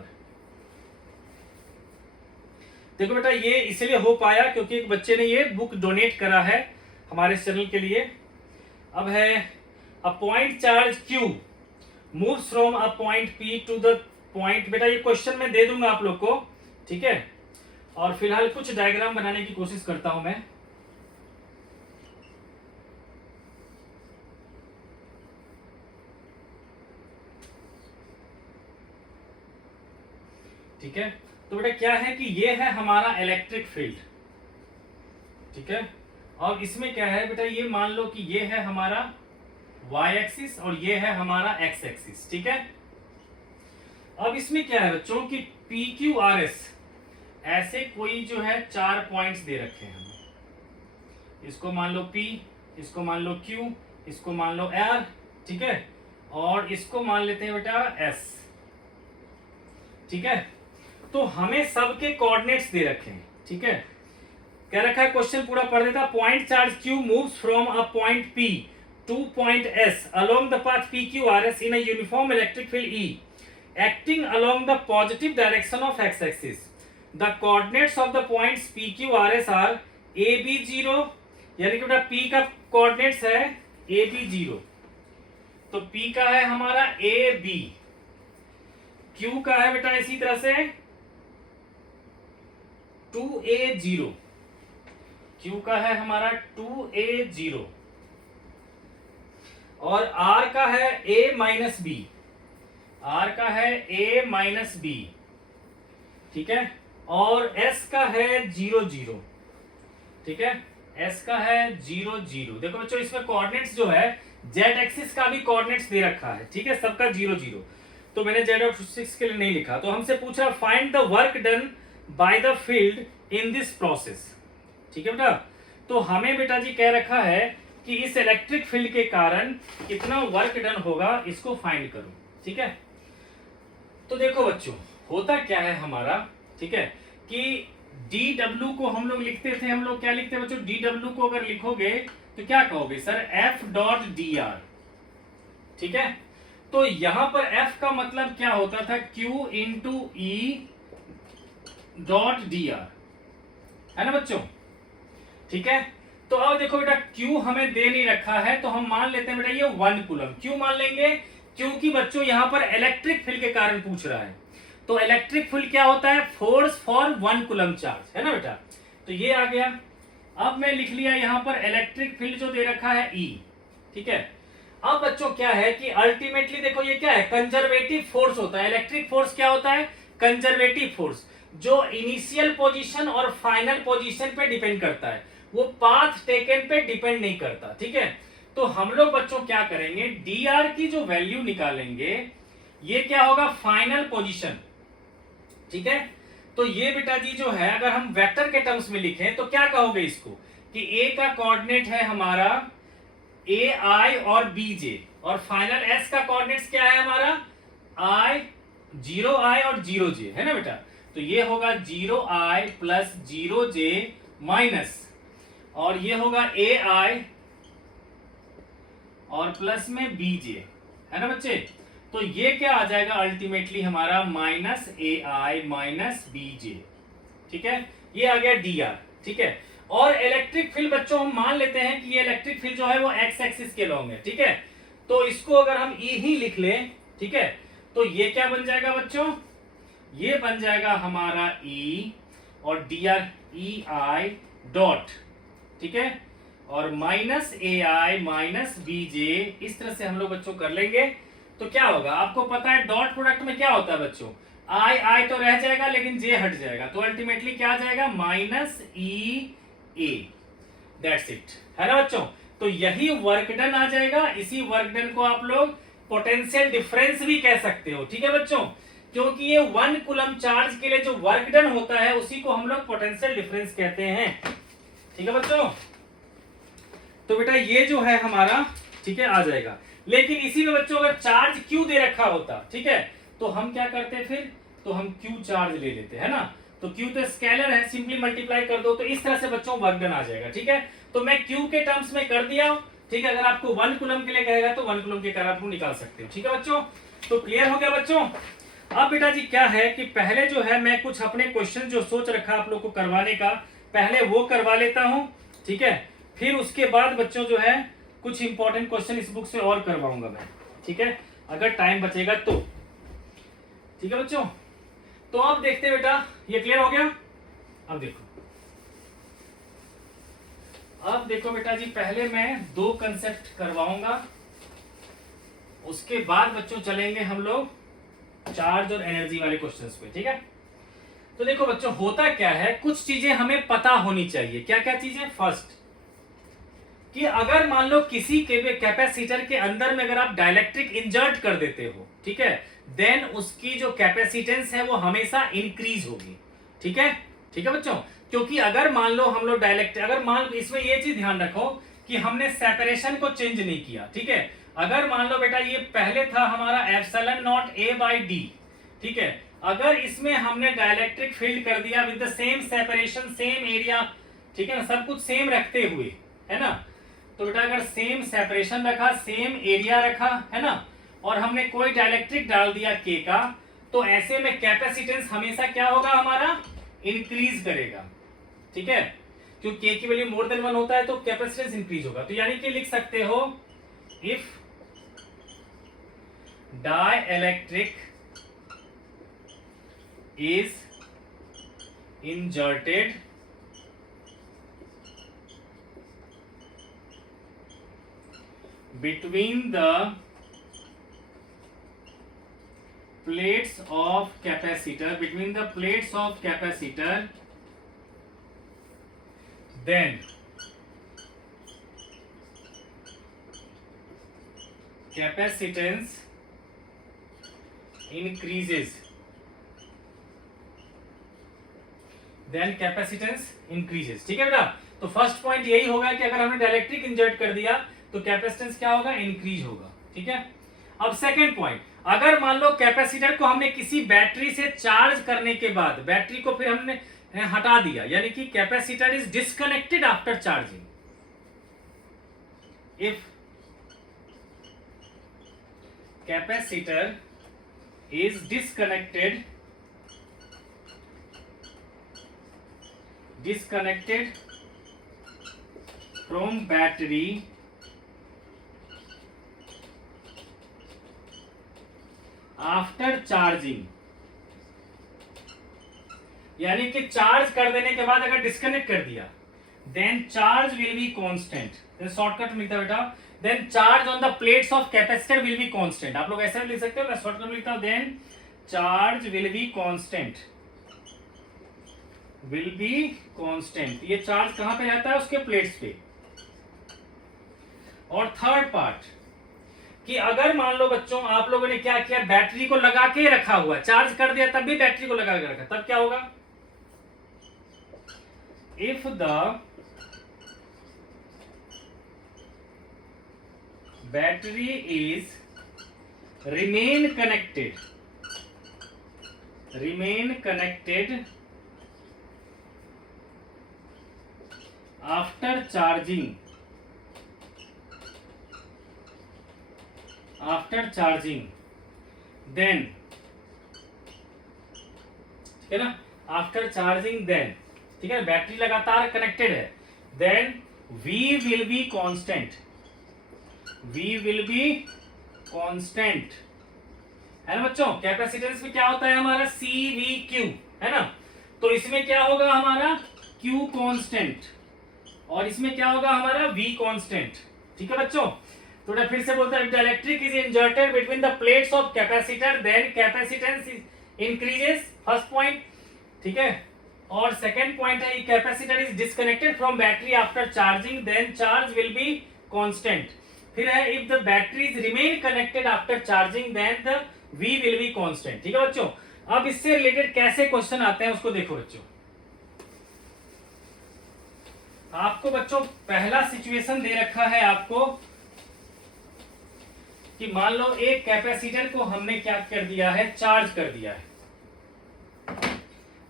देखो बेटा ये इसलिए हो पाया क्योंकि एक बच्चे ने ये बुक डोनेट करा है हमारे चैनल के लिए। अब है a point charge Q moves from a point P to the point, बेटा ये क्वेश्चन मैं दे दूंगा आप लोग को। ठीक है, और फिलहाल कुछ डायग्राम बनाने की कोशिश करता हूं मैं। ठीक है, तो बेटा क्या है कि ये है हमारा इलेक्ट्रिक फील्ड। ठीक है, और इसमें क्या है बेटा, ये मान लो कि ये है हमारा y एक्सिस और ये है हमारा x एक्सिस। ठीक है, अब इसमें क्या है बच्चों कि PQRS ऐसे कोई जो है 4 पॉइंट्स दे रखे हैं, इसको मान लो P, इसको मान लो Q, इसको मान लो R। ठीक है, और इसको मान लेते हैं बेटा S। ठीक है, तो हमें सबके कोऑर्डिनेट्स दे रखे हैं। ठीक है, कह रखा है क्वेश्चन पूरा पढ़ देता, point charge Q moves from a point P two point S along the path PQRS in a uniform electric field E acting along the positive direction of x axis. The coordinates of the points PQRS are AB0, यानी कि बेटा P का कोऑर्डिनेट्स है AB0, तो P का है हमारा AB, Q का है बेटा इसी तरह से 2A0, Q का है हमारा 2A0, और R का है A माइनस बी, R का है A माइनस बी। ठीक है, और S का है 0 0। ठीक है, S का है 0 0। देखो बच्चों इसमें कोऑर्डिनेट्स जो है Z एक्सिस का भी कोऑर्डिनेट्स दे रखा है। ठीक है, सबका 0 0, तो मैंने Z6 के लिए नहीं लिखा। तो हमसे पूछा find the work done by the field in this process. ठीक है बेटा, तो हमें बेटा जी कह रखा है कि इस इलेक्ट्रिक फील्ड के कारण कितना वर्क डन होगा इसको फाइंड करो। ठीक है, तो देखो बच्चों होता क्या है हमारा, ठीक है, कि डी डब्ल्यू को हम लोग लिखते थे, हम लोग क्या लिखते हैं बच्चों, डी डब्ल्यू को अगर लिखोगे तो क्या कहोगे sir, F dot D R. ठीक है, तो यहां पर एफ का मतलब क्या होता था, Q into E dot D R, है ना बच्चों। ठीक है, तो अब देखो बेटा Q हमें दे नहीं रखा है तो हम मान लेते हैं बेटा ये 1 कूलम। क्यों मान लेंगे, क्योंकि बच्चों यहां पर इलेक्ट्रिक फील्ड के कारण पूछ रहा है। तो इलेक्ट्रिक फील्ड क्या होता है, फोर्स फॉर 1 कूलम चार्ज, है ना बेटा। तो ये आ गया। अब मैं लिख लिया यहां पर इलेक्ट्रिक फील्ड जो दे रखा है E। ठीक है, अब बच्चों क्या है कि अल्टीमेटली देखो ये क्या है, कंजर्वेटिव फोर्स होता है। इलेक्ट्रिक फोर्स क्या होता है, कंजर्वेटिव फोर्स, जो इनिशियल पोजीशन और फाइनल पोजीशन पे डिपेंड करता है, वो पाथ टेकन पे डिपेंड नहीं करता। ठीक है, तो हम लोग बच्चों क्या करेंगे, डी आर की जो वैल्यू निकालेंगे, ये क्या होगा, फाइनल पोजीशन। ठीक है, तो ये बेटा जी जो है अगर हम वेक्टर के टर्म्स में लिखें तो क्या कहोगे इसको, कि ए का कोऑर्डिनेट है हमारा ए आई और बी जे, और फाइनल एस का कोऑर्डिनेट्स क्या है हमारा, आई, 0 आई और 0 जे, है ना बेटा। तो ये होगा 0 आई प्लस 0 जे माइनस, और ये होगा ए आई और प्लस में बी जे, है ना बच्चे। तो ये क्या आ जाएगा अल्टीमेटली हमारा माइनस ए आई माइनस बी जे। ठीक है, ये आ गया डी आर। ठीक है, और इलेक्ट्रिक फील्ड बच्चों हम मान लेते हैं कि ये इलेक्ट्रिक फील्ड जो है वो एक्स एक्सिस के लॉन्ग है। ठीक है, तो इसको अगर हम ई ही लिख लें, ठीक है, तो ये क्या बन जाएगा बच्चों, ये बन जाएगा हमारा ई और D R E I dot, ठीक है, और माइनस ए आई माइनस बी जे। इस तरह से हम लोग बच्चों कर लेंगे तो क्या होगा, आपको पता है डॉट प्रोडक्ट में क्या होता है बच्चों, आई आई तो रह जाएगा लेकिन जे हट जाएगा, तो अल्टीमेटली क्या आ जाएगा, minus E A, that's it, है ना बच्चों। तो यही वर्क डन आ जाएगा। इसी वर्क डन को आप लोग पोटेंशियल डिफरेंस भी कह सकते हो। ठीक है बच्चों, क्योंकि ये 1 कूलम चार्ज के लिए जो वर्क डन होता है उसी को हम लोग पोटेंशियल डिफरेंस कहते हैं। ठीक है बच्चों, तो बेटा ये जो है हमारा, ठीक है, आ जाएगा। लेकिन इसी में बच्चों अगर चार्ज क्यू दे रखा होता, ठीक है, तो हम क्या करते फिर, तो हम क्यू चार्ज ले लेते हैं ना। तो क्यू तो स्केलर है, सिंपली मल्टीप्लाई कर दो, तो इस तरह से बच्चों वर्क डन आ जाएगा। ठीक है, तो मैं क्यू के टर्म्स में कर दिया। ठीक है, अगर आपको 1 कूलम के लिए कहेगा तो 1 कूलम के कर आप निकाल सकते हो। ठीक है बच्चों, तो क्लियर हो गया बच्चों। अब बेटा जी क्या है कि पहले जो है मैं कुछ अपने क्वेश्चन जो सोच रखा आप लोग को करवाने का, पहले वो करवा लेता हूं। ठीक है, फिर उसके बाद बच्चों जो है कुछ इंपॉर्टेंट क्वेश्चन इस बुक से और करवाऊंगा मैं। ठीक है, अगर टाइम बचेगा तो। ठीक है बच्चों, तो अब देखते हैं बेटा, ये क्लियर हो गया। अब देखो बेटा जी, पहले मैं 2 कंसेप्ट करवाऊंगा, उसके बाद बच्चों चलेंगे हम लोग चार्ज और एनर्जी वाले क्वेश्चंस पे। ठीक है, तो देखो बच्चों होता क्या है, कुछ चीजें हमें पता होनी चाहिए। क्या क्या चीजें, फर्स्ट कि अगर मान लो किसी कैपेसिटर के अंदर में अगर आप डाइलेक्ट्रिक इंजर्ट कर देते हो, ठीक है, देन उसकी जो कैपेसिटेंस है वो हमेशा इंक्रीज होगी। ठीक है बच्चों, क्योंकि अगर मान लो हम लोग डाइलेक्ट्रिक, अगर मान लो इसमें ये चीज ध्यान रखो कि हमने सेपरेशन को चेंज नहीं किया। ठीक है, अगर मान लो बेटा ये पहले था हमारा epsilon not a by D, ठीक है, अगर इसमें हमने डाइलेक्ट्रिक फील्ड कर दिया with the same separation, same area, ठीक है ना, सब कुछ सेम रखते हुए, है ना, तो बेटा अगर सेम सेपरेशन रखा, सेम एरिया रखा, है ना, और हमने कोई डाइलेक्ट्रिक डाल दिया के का, तो ऐसे में कैपेसिटेंस हमेशा क्या होगा हमारा, इंक्रीज करेगा। ठीक है, क्योंकि के की वैल्यू मोर देन 1 होता है तो कैपेसिटेंस इंक्रीज होगा। तो यानी कि लिख सकते हो, if dielectric is inserted between the plates of capacitor, then capacitance increases, ठीक है बेटा। तो फर्स्ट पॉइंट यही होगा कि अगर हमने डाइलेक्ट्रिक इंजर्ट कर दिया तो कैपेसिटेंस क्या होगा, इंक्रीज होगा। ठीक है, अब सेकंड पॉइंट, अगर मान लो कैपेसिटर को हमने किसी बैटरी से चार्ज करने के बाद बैटरी को फिर हमने हटा दिया, यानी कि capacitor is disconnected after charging. If capacitor is disconnected from battery after charging, यानी कि चार्ज कर देने के बाद अगर डिस्कनेक्ट कर दिया, then charge will be constant. Shortcut में लिखता बेटा, then charge on the plates of capacitor will be constant. आप लोग ऐसा भी लिख सकते हो, मैं शॉर्टकट में लिखता हूं, then charge will be constant, will be constant. ये चार्ज कहां पे रहता है, उसके प्लेट्स पे। और थर्ड पार्ट कि अगर मान लो बच्चों आप लोगों ने क्या किया, बैटरी को लगा के रखा हुआ, चार्ज कर दिया तब भी बैटरी को लगा के रखा, तब क्या होगा, if the battery is remain connected after charging, then, ठीक है ना, आफ्टर चार्जिंग देन, ठीक है, बैटरी लगातार कनेक्टेड है, then V will be constant, है ना बच्चों। कैपेसिटेंस में क्या होता है हमारा, CVQ, है ना, तो इसमें क्या होगा हमारा Q कांस्टेंट, और इसमें क्या होगा हमारा V कांस्टेंट। ठीक है बच्चों, तो फिर से बोलते हैं, electric is inserted between the plates of capacitor, then capacitance increases, first point. ठीक है, और सेकंड पॉइंट है, capacitor is disconnected from battery after charging, then charge will be constant. फिर है, if the batteries remain connected after charging, then the V will be constant. ठीक है बच्चों, अब इससे रिलेटेड कैसे क्वेश्चन आते हैं उसको देखो बच्चों। आपको बच्चों पहला सिचुएशन दे रखा है आपको कि मान लो एक कैपेसिटर को हमने क्या कर दिया है, चार्ज कर दिया है।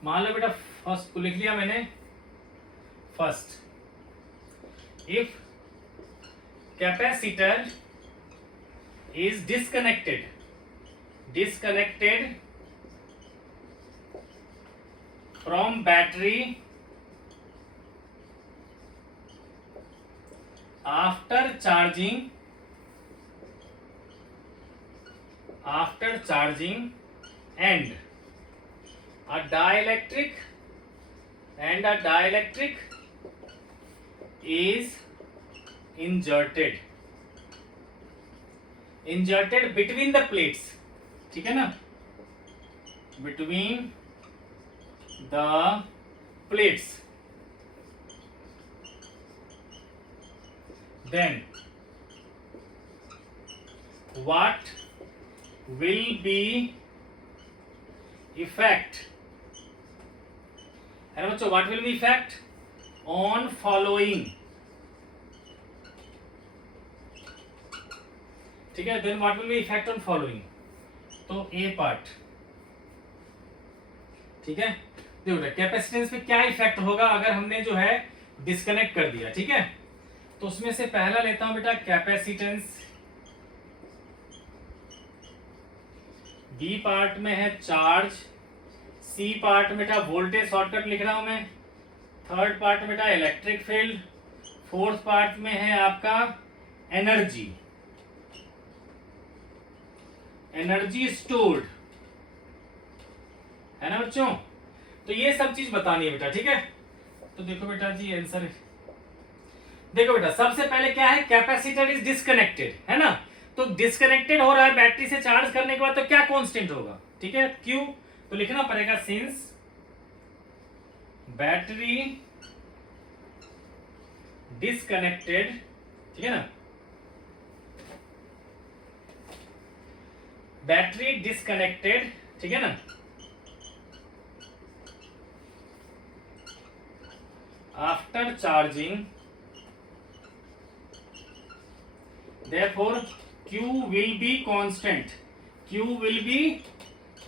मान लो बेटा फर्स्ट को लिख लिया मैंने, first, if capacitor is disconnected from battery after charging and a dielectric is inserted between the plates, ठीक है ना, between the plates, then what will be effect, है ना बच्चों, what will be effect on following, ठीक है, then what will be effect on following, तो A पार्ट। ठीक है, देखो कैपेसिटेंस पे क्या इफेक्ट होगा अगर हमने जो है डिस्कनेक्ट कर दिया। ठीक है, तो उसमें से पहला लेता हूं बेटा कैपेसिटेंस, बी पार्ट में है चार्ज, सी पार्ट में बेटा वोल्टेज, शॉर्टकट लिख रहा हूं मैं, थर्ड पार्ट में बेटा इलेक्ट्रिक फील्ड, फोर्थ पार्ट में है आपका एनर्जी स्टोर्ड, है ना बच्चों। तो ये सब चीज बतानी है बेटा। ठीक है, तो देखो बेटा जी आंसर, देखो बेटा सबसे पहले क्या है, कैपेसिटर इज डिस्कनेक्टेड, है ना, तो डिस्कनेक्टेड हो रहा है बैटरी से चार्ज करने के बाद, तो क्या कांस्टेंट होगा, ठीक है, क्यू, तो लिखना पड़ेगा सिंस बैटरी डिस्कनेक्टेड, ठीक है ना, बैटरी डिस्कनेक्टेड, ठीक है ना, after after charging, therefore Q will be constant. Q will be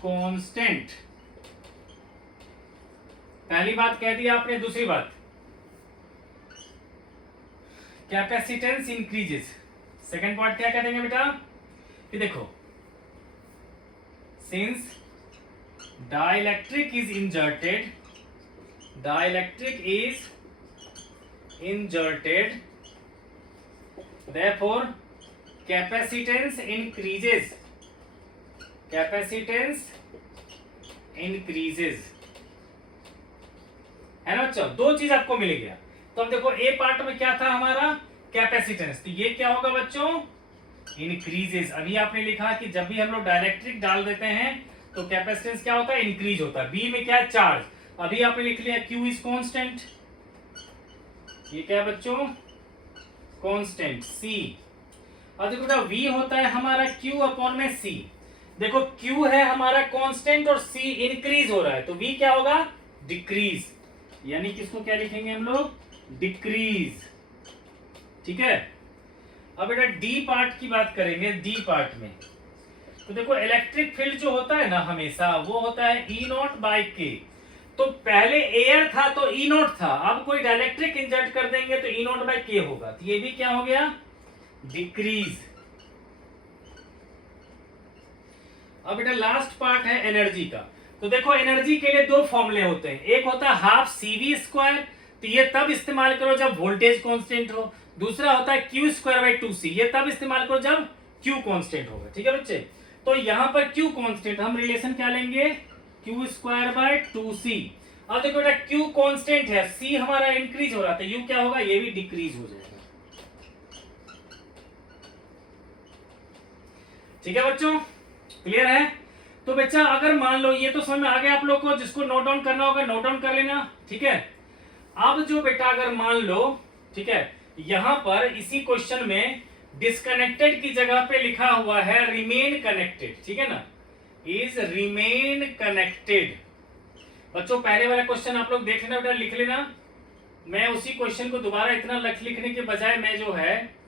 constant. पहली बात कह दी आपने. दूसरी बात, कैपेसिटेंस इंक्रीजेस. सेकेंड पॉइंट क्या कह देंगे बेटा कि देखो, since dielectric is inserted, dielectric is inserted, therefore capacitance increases, capacitance increases. है ना बच्चों, दो चीज आपको मिल गया. तो अब देखो ए पार्ट में क्या था हमारा, कैपेसिटेंस. तो ये क्या होगा बच्चों, इंक्रीजेस. अभी आपने लिखा कि जब भी हम लोग डाइलेक्ट्रिक डाल देते हैं तो कैपेसिटेंस क्या होता है, इंक्रीज होता है. बी में क्या है, चार्ज. अभी आपने लिख लिया क्यू इज कांस्टेंट. ये क्या है बच्चों, कांस्टेंट. सी. और देखो बेटा वी होता है हमारा Q अपॉन में C. देखो Q है हमारा कांस्टेंट और C इंक्रीज हो रहा है, तो V क्या होगा, डिक्रीज. यानी किसको क्या लिखेंगे हम लोग, डिक्रीज. ठीक है. अब बेटा डी पार्ट की बात करेंगे. डी पार्ट में तो देखो इलेक्ट्रिक फील्ड जो होता है ना हमेशा, वो होता है E0/K. तो पहले एयर था तो E0 था, अब कोई डाइलेक्ट्रिक इंजर्ट कर देंगे तो E0/K होगा. तो ये भी क्या हो गया, डिक्रीज. अब बेटा लास्ट पार्ट है एनर्जी का. तो देखो एनर्जी के लिए दो फॉर्मूले होते हैं. एक होता है हाफ CV², तो ये तब इस्तेमाल करो जब वोल्टेज कांस्टेंट हो. दूसरा होता है Q²/2C, ये तब इस्तेमाल करो जब Q कांस्टेंट होगा. ठीक है बच्चे. तो यहां पर Q कांस्टेंट, हम रिलेशन क्या लेंगे, Q²/2C. अब देखो बेटा Q कांस्टेंट है, C हमारा इंक्रीज हो रहा था, U क्या होगा, ये भी डिक्रीज हो जाएगा. ठीक है बच्चों, क्लियर है. तो बच्चा अगर मान लो, ये तो समझ में आ गया आप लोग को, जिसको नोट डाउन करना होगा नोट डाउन कर लेना. ठीक है. अब जो बेटा अगर मान लो, ठीक है, यहां पर इसी क्वेश्चन में डिस्कनेक्टेड की जगह पे लिखा हुआ है रिमेन कनेक्टेड. ठीक है ना, इज रिमेन कनेक्टेड. बच्चों पहले वाला क्वेश्चन आप लोग देख लेना बेटा, लिख लेना. मैं उसी क्वेश्चन को दोबारा इतना लिखने के बजाय मैं जो है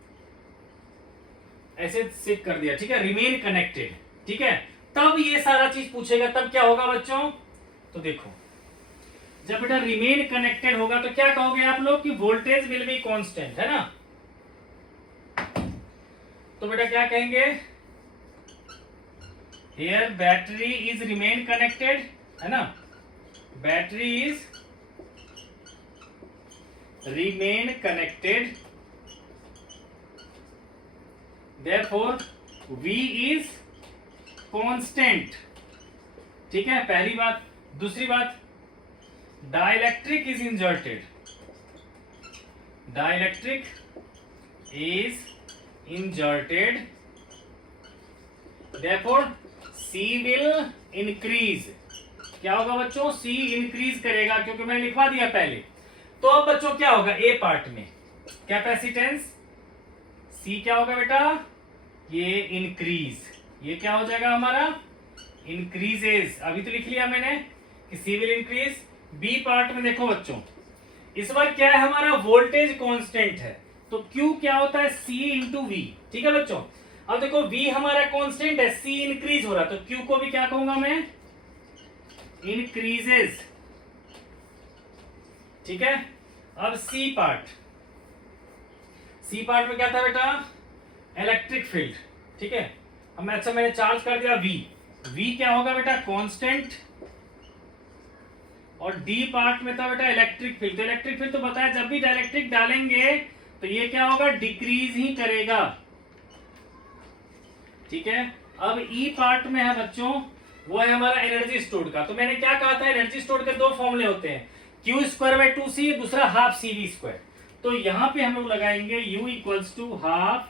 ऐसे सेव कर दिया. ठीक है, रिमेन कनेक्टेड. ठीक है, तब ये सारा चीज पूछेगा. तब क्या होगा बच्चों, तो देखो जब बेटा रिमेन कनेक्टेड होगा तो क्या कहोगे आप लोग कि वोल्टेज विल बी कांस्टेंट, है ना. तो बेटा क्या कहेंगे, here battery is remain connected, है ना. Battery is remain connected, therefore V is constant. ठीक है, पहली बात. दूसरी बात, dielectric is inserted, dielectric is inserted, therefore C will increase. क्या होगा बच्चों, C इंक्रीज करेगा, क्योंकि मैंने लिखवा दिया पहले. तो अब बच्चों क्या होगा, ए पार्ट में कैपेसिटेंस C क्या होगा बेटा, ये इंक्रीज. ये क्या हो जाएगा हमारा, इंक्रीजेस. अभी तो लिख लिया मैंने कि C will increase. B part में देखो बच्चों, इस बार क्या है हमारा, वोल्टेज कांस्टेंट है, तो Q क्या होता है, C इंटू V. ठीक है बच्चों. अब देखो V हमारा कांस्टेंट है, C इंक्रीज हो रहा है, तो Q को भी क्या कहूंगा मैं, इंक्रीजेस. ठीक है. अब C पार्ट, सी पार्ट में क्या था बेटा, इलेक्ट्रिक फील्ड. ठीक है, अब अच्छा मैंने चार्ज कर दिया V. V क्या होगा बेटा, कांस्टेंट. और डी पार्ट में था बेटा इलेक्ट्रिक फील्ड. तो इलेक्ट्रिक फील्ड तो बताया जब भी डाइलेक्ट्रिक डालेंगे तो ये क्या होगा, डिक्रीज ही करेगा. ठीक है. अब ई पार्ट में है बच्चों, वो है हमारा एनर्जी स्टोर्ड का. तो मैंने क्या कहा था, एनर्जी स्टोर्ड के दो फॉर्मूले होते हैं, Q²/2C, दूसरा हाफ CV². तो यहां पे हम लोग लगाएंगे U equals to half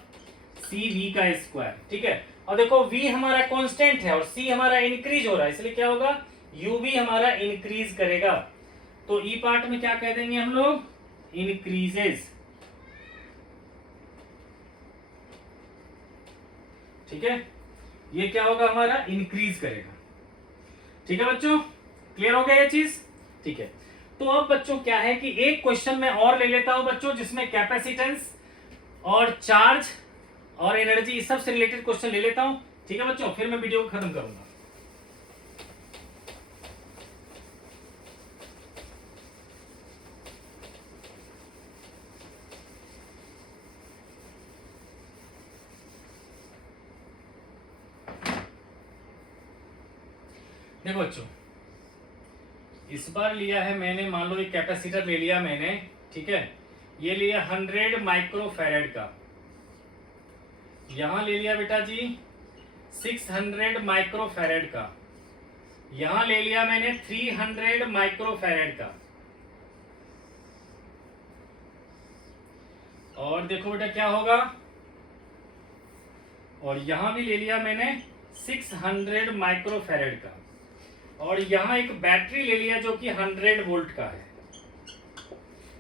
CV का स्क्वायर. ठीक है. और देखो V हमारा कांस्टेंट है और C हमारा इंक्रीज हो रहा है, इसलिए क्या होगा, U भी हमारा इंक्रीज करेगा. तो ई पार्ट में क्या कह देंगे हम लोग, इंक्रीजेस. ठीक है, ये क्या होगा हमारा, इंक्रीज करेगा. ठीक है बच्चों, क्लियर हो गया ये चीज. ठीक है. तो अब बच्चों क्या है कि एक क्वेश्चन मैं और ले लेता हूं बच्चों, जिसमें कैपेसिटेंस और चार्ज और एनर्जी इस सब से रिलेटेड क्वेश्चन ले लेता हूं, ठीक है बच्चों, फिर मैं वीडियो को खत्म करूंगा। देखो बच्चों, इस बार लिया है मैंने, मान लो एक कैपेसिटर ले लिया मैंने, ठीक है, ये लिया 100 माइक्रोफैरेड का, यहां ले लिया बेटा जी 600 माइक्रोफैरेड का, यहां ले लिया मैंने 300 माइक्रोफैरेड का, और देखो बेटा क्या होगा, और यहां भी ले लिया मैंने 600 माइक्रोफैरेड का, और यहां एक बैटरी ले लिया जो कि 100 वोल्ट का है,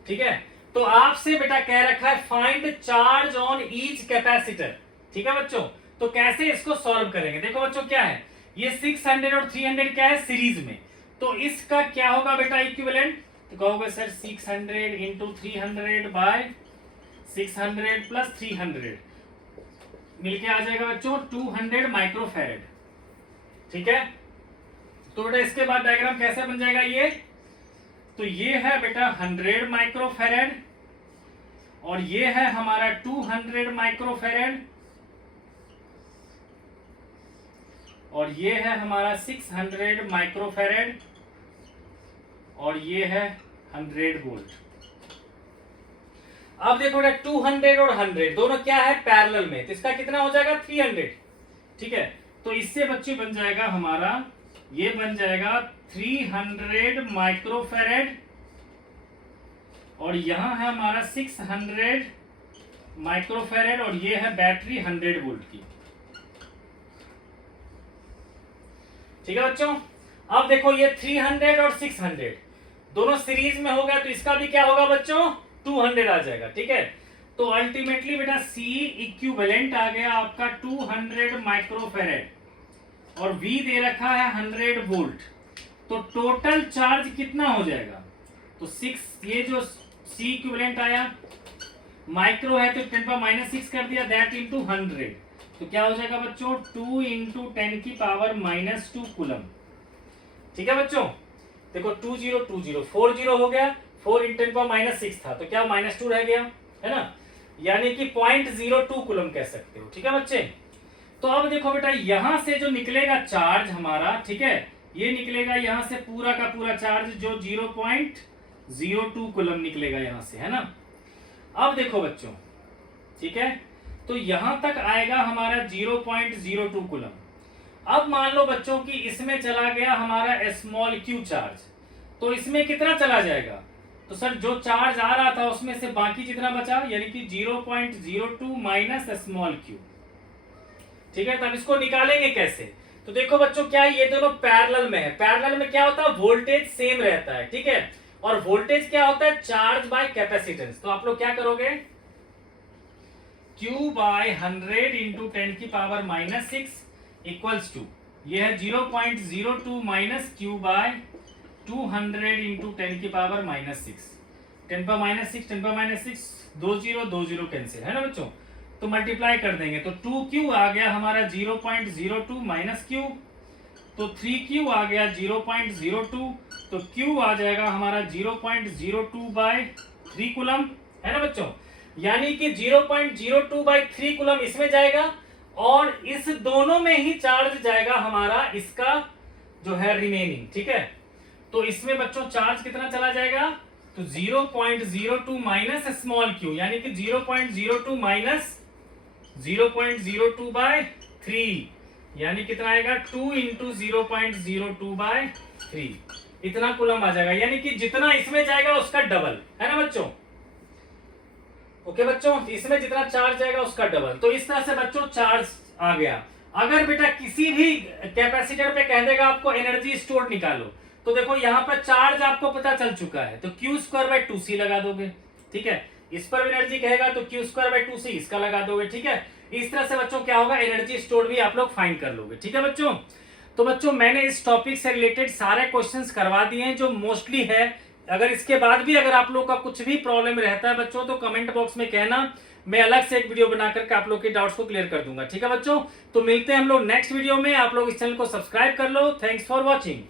ठीक है। तो आपसे बेटा कह रखा है find charge on each capacitor, ठीक है बच्चों। तो कैसे इसको सॉल्व करेंगे, देखो बच्चों क्या है, ये 600 और 300 क्या है सीरीज में, तो इसका क्या होगा बेटा इक्विवेलेंट, तो कहोगे सर 600 इंटू 300 बाय 600 प्लस 300 मिलके आ जाएगा बच्चों 200 माइक्रोफैरेड, ठीक है। तो बेटा इसके बाद डायग्राम कैसा बन जाएगा ये, तो ये है बेटा 100 माइक्रोफैरेड, और ये है हमारा 200 माइक्रोफैरेड, और ये है हमारा 600 माइक्रोफैरेड, और ये है 100 वोल्ट। अब देखो बेटा 200 और 100 दोनों क्या है पैरेलल में, तो इसका कितना हो जाएगा 300, ठीक है। तो इससे बच्चे बन जाएगा हमारा, ये बन जाएगा 300 माइक्रोफैरेड, और यहां है हमारा 600 माइक्रोफैरेड, और ये है बैटरी 100 वोल्ट की, ठीक है बच्चों। अब देखो ये 300 और 600 दोनों सीरीज में हो गया, तो इसका भी क्या होगा बच्चों 200 आ जाएगा, ठीक है। तो अल्टीमेटली बेटा C इक्विवेलेंट आ गया आपका 200 माइक्रोफैरेड, और V दे रखा है 100 वोल्ट, तो टोटल चार्ज कितना हो जाएगा, तो 6, ये जो C इक्विवेलेंट आया माइक्रो है तो 10⁻⁻6 कर दिया, दैट इंटू 100, तो क्या हो जाएगा बच्चों 2 इंटू 10⁻⁻2 कूलम, ठीक है बच्चों। देखो 20 40 हो गया, 4 इंटू 10⁻⁶ था, तो क्या -2 रह गया, है ना, यानी कि 0.02 कूलम कह सकते हो, ठीक है बच्चे। तो अब देखो बेटा यहां से जो निकलेगा चार्ज हमारा, ठीक है, ये निकलेगा यहां से पूरा का पूरा चार्ज जो 0.02 कूलम निकलेगा यहां से, है ना। अब देखो बच्चों, ठीक है, तो यहां तक आएगा हमारा 0.02 कूलम। अब मान लो बच्चों कि इसमें चला गया हमारा स्मॉल क्यू चार्ज, तो इसमें कितना चला जाएगा, तो सर जो चार्ज आ रहा था उसमें से बाकी जितना बचा, यानी कि 0.02 माइनस स्मॉल क्यू, ठीक है। तब इसको निकालेंगे कैसे, तो देखो बच्चों क्या है, ये दोनों पैरेलल में है, पैरेलल में क्या होता है वोल्टेज सेम रहता है, ठीक है, और वोल्टेज क्या होता है चार्ज बाय कैपेसिटेंस। तो आप लोग क्या करोगे, Q by 100 into 10⁻⁻6 equals to, ये है 0.02 minus Q by 200 into 10⁻⁻6, 10⁻⁻6 2 0 cancel, है ना बच्चों, तो मल्टीप्लाई कर देंगे, तो 2Q आ गया हमारा 0.02 माइनस Q, तो 3Q आ गया 0.02, तो Q आ जाएगा हमारा 0.02 बाय 3 कूलम, है ना बच्चों, यानी कि 0.02 बाय 3 कूलम इसमें जाएगा, और इस दोनों में ही चार्ज जाएगा हमारा इसका जो है रिमेनिंग, ठीक है। तो इसमें बच्चों चार्ज कितना चला जाएगा, तो 0.02 माइनस स्मॉल क्यू, यानी कि 0.02 माइनस 0.02 बाय 3, यानी कितना आएगा 2 इंटू 0.02 बाय 3, इतना कूलम आ जाएगा, यानी कि जितना इसमें जाएगा उसका डबल, है ना बच्चों। ओके बच्चों, इसमें जितना चार्ज जाएगा उसका डबल। तो इस तरह से बच्चों चार्ज आ गया। अगर बेटा किसी भी कैपेसिटर पे कह देगा आपको एनर्जी स्टोर निकालो, तो देखो यहाँ पर चार्ज आपको पता चल चुका है, तो Q²/2C लगा दोगे, ठीक है। इस पर एनर्जी कहेगा तो Q²/2C इसका लगा दोगे, ठीक है। इस तरह से बच्चों क्या होगा एनर्जी स्टोर भी आप लोग फाइंड कर लोगे, ठीक है बच्चों। तो बच्चों मैंने इस टॉपिक से रिलेटेड सारे क्वेश्चंस करवा दिए हैं जो मोस्टली है अगर इसके बाद भी अगर आप लोग का कुछ भी प्रॉब्लम रहता है बच्चों तो कमेंट बॉक्स में कहना, मैं अलग से एक वीडियो बना करके आप लोग के डाउट्स को क्लियर कर दूंगा। ठीक है बच्चों, तो मिलते हैं हम लोग नेक्स्ट वीडियो में। आप लोग इस चैनल को सब्सक्राइब कर लो। Thanks for watching.